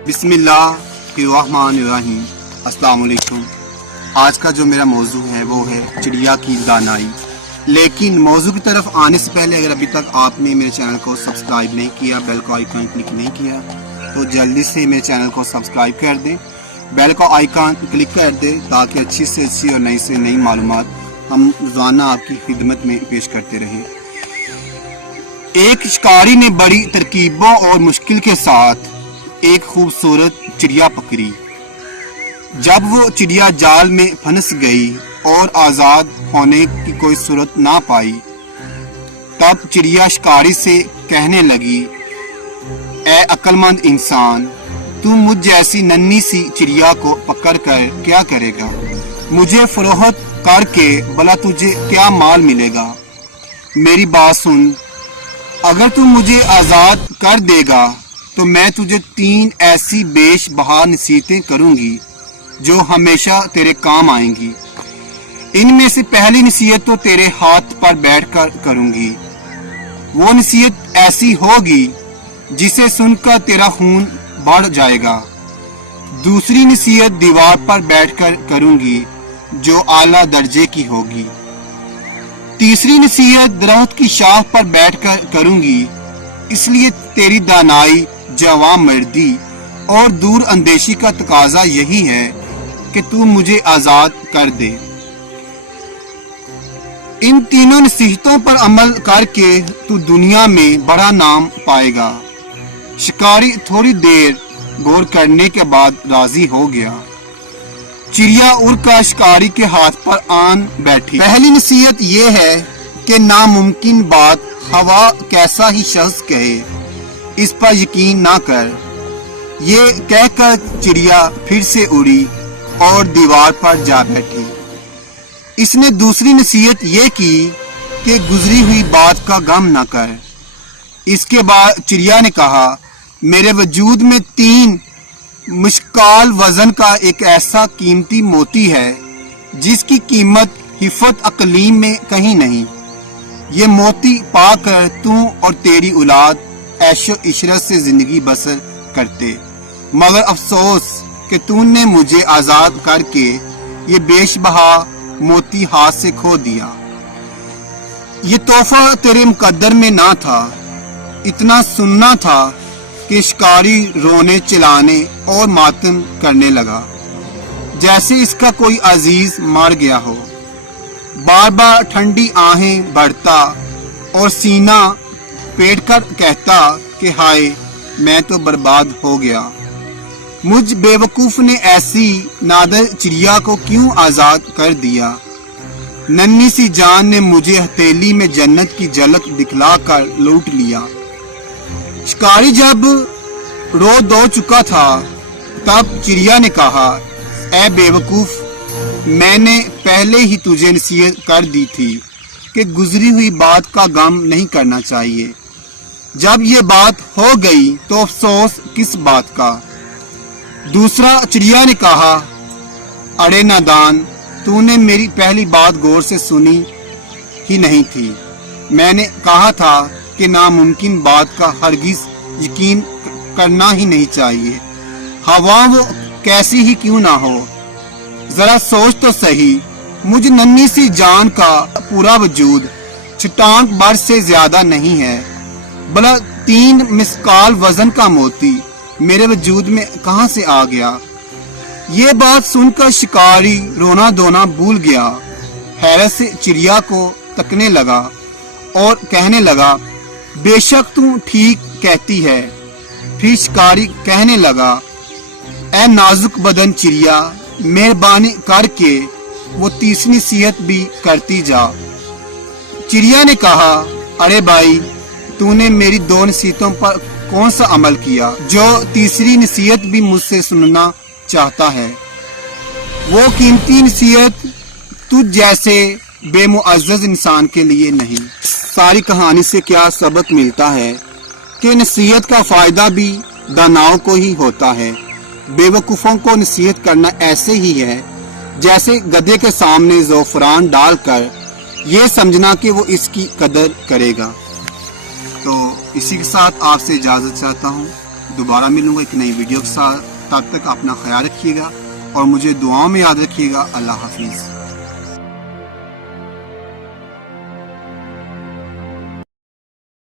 बिस्मिल्लाहिर्रहमानिर्रहीम। अस्सलाम वालेकुम। आज का जो मेरा मौजू है वो है चिड़िया की दानाई। लेकिन मौजू की तरफ आने से पहले अगर अभी तक आपने मेरे चैनल को सब्सक्राइब नहीं किया, बेल का आइकन क्लिक नहीं किया, तो जल्दी से मेरे चैनल को सब्सक्राइब कर दें, बेल का आइकन क्लिक कर दें ताकि अच्छी से अच्छी और नई से नई मालूमात हम रोजाना आपकी खिदमत में पेश करते रहें। एक शिकारी ने बड़ी तरकीबों और मुश्किल के साथ एक खूबसूरत चिड़िया पकड़ी। जब वो चिड़िया जाल में फंस गई और आज़ाद होने की कोई सूरत ना पाई, तब चिड़िया शिकारी से कहने लगी, ए अक्लमंद इंसान, तू मुझ जैसी नन्ही सी चिड़िया को पकड़ कर क्या करेगा? मुझे फरोख्त करके भला तुझे क्या माल मिलेगा? मेरी बात सुन, अगर तू मुझे आज़ाद कर देगा तो मैं तुझे 3 ऐसी बेश बहा नसीहतें करूंगी जो हमेशा तेरे काम आएंगी। इनमें से पहली नसीहत तो तेरे हाथ पर बैठकर करूंगी। वो नसीहत ऐसी होगी जिसे सुनकर तेरा खून बढ़ जाएगा। दूसरी नसीहत दीवार पर बैठकर करूंगी जो आला दर्जे की होगी। तीसरी नसीहत दरख्त की शाख पर बैठकर करूंगी, इसलिए तेरी दानाई, जवां मर्दी और दूर अंदेशी का तकाजा यही है कि तू मुझे आजाद कर दे। इन तीनों नसीहतों पर अमल करके तू दुनिया में बड़ा नाम पाएगा। शिकारी थोड़ी देर गौर करने के बाद राजी हो गया। चिड़िया उड़कर शिकारी के हाथ पर आन बैठी। पहली नसीहत ये है कि नामुमकिन बात हवा कैसा ही शख्स कहे, इस पर यकीन ना कर। ये कहकर चिड़िया फिर से उड़ी और दीवार पर जा बैठी। इसने दूसरी नसीहत ये की कि गुजरी हुई बात का गम ना कर। इसके बाद चिड़िया ने कहा, मेरे वजूद में 3 मुश्काल वजन का एक ऐसा कीमती मोती है जिसकी कीमत हिफत अकलीम में कहीं नहीं। ये मोती पाकर तू और तेरी औलाद ऐशो इशरत से जिंदगी बसर करते, मगर अफसोस कि तूने मुझे आजाद करके ये बेशबहा मोती हाथ से खो दिया। ये तोहफा तेरे मुकद्दर में ना था। इतना सुनना था कि शिकारी रोने चिल्लाने और मातम करने लगा जैसे इसका कोई अजीज मर गया हो। बार बार ठंडी आहें भरता और सीना पेट कर कहता कि हाय, मैं तो बर्बाद हो गया। मुझ बेवकूफ ने ऐसी नादर चिड़िया को क्यों आजाद कर दिया? नन्ही सी जान ने मुझे हथेली में जन्नत की झलक दिखलाकर लूट लिया। शिकारी जब रो दो चुका था तब चिड़िया ने कहा, ए बेवकूफ, मैंने पहले ही तुझे नसीहत कर दी थी कि गुजरी हुई बात का गम नहीं करना चाहिए। जब ये बात हो गई तो अफसोस किस बात का? दूसरा चिड़िया ने कहा, अरे नादान, तूने मेरी पहली बात गौर से सुनी ही नहीं थी। मैंने कहा था कि नामुमकिन बात का हरगिज यकीन करना ही नहीं चाहिए, हवा वो कैसी ही क्यों ना हो। जरा सोच तो सही, मुझ नन्ही सी जान का पूरा वजूद चट्टान भर से ज्यादा नहीं है, भला 3 मिसकाल वजन का मोती मेरे वजूद में कहां से आ गया? ये बात सुनकर शिकारी रोना धोना भूल गया। हैरत से चिड़िया को तकने लगा और कहने लगा, बेशक तू ठीक कहती है। फिर शिकारी कहने लगा, ए नाजुक बदन चिड़िया, मेहरबानी करके वो तीसरी नसीहत भी करती जा। चिड़िया ने कहा, अरे भाई, तूने मेरी 2 नसीहतों पर कौन सा अमल किया जो तीसरी नसीहत भी मुझसे सुनना चाहता है? वो कीमती नसीहत तुझ जैसे बेमुअज़्ज़ज़ इंसान के लिए नहीं। सारी कहानी से क्या सबक मिलता है कि नसीहत का फायदा भी दानाओं को ही होता है। बेवकूफ़ों को नसीहत करना ऐसे ही है जैसे गधे के सामने ज़ोफ़रान डालकर ये समझना कि वो इसकी कदर करेगा। तो इसी के साथ आपसे इजाज़त चाहता हूँ। دوبارہ ملوں گا ایک نئی ویڈیو کے ساتھ. تب تک اپنا خیال رکھیے گا اور مجھے دعاؤں میں یاد رکھیے گا. اللہ حافظ.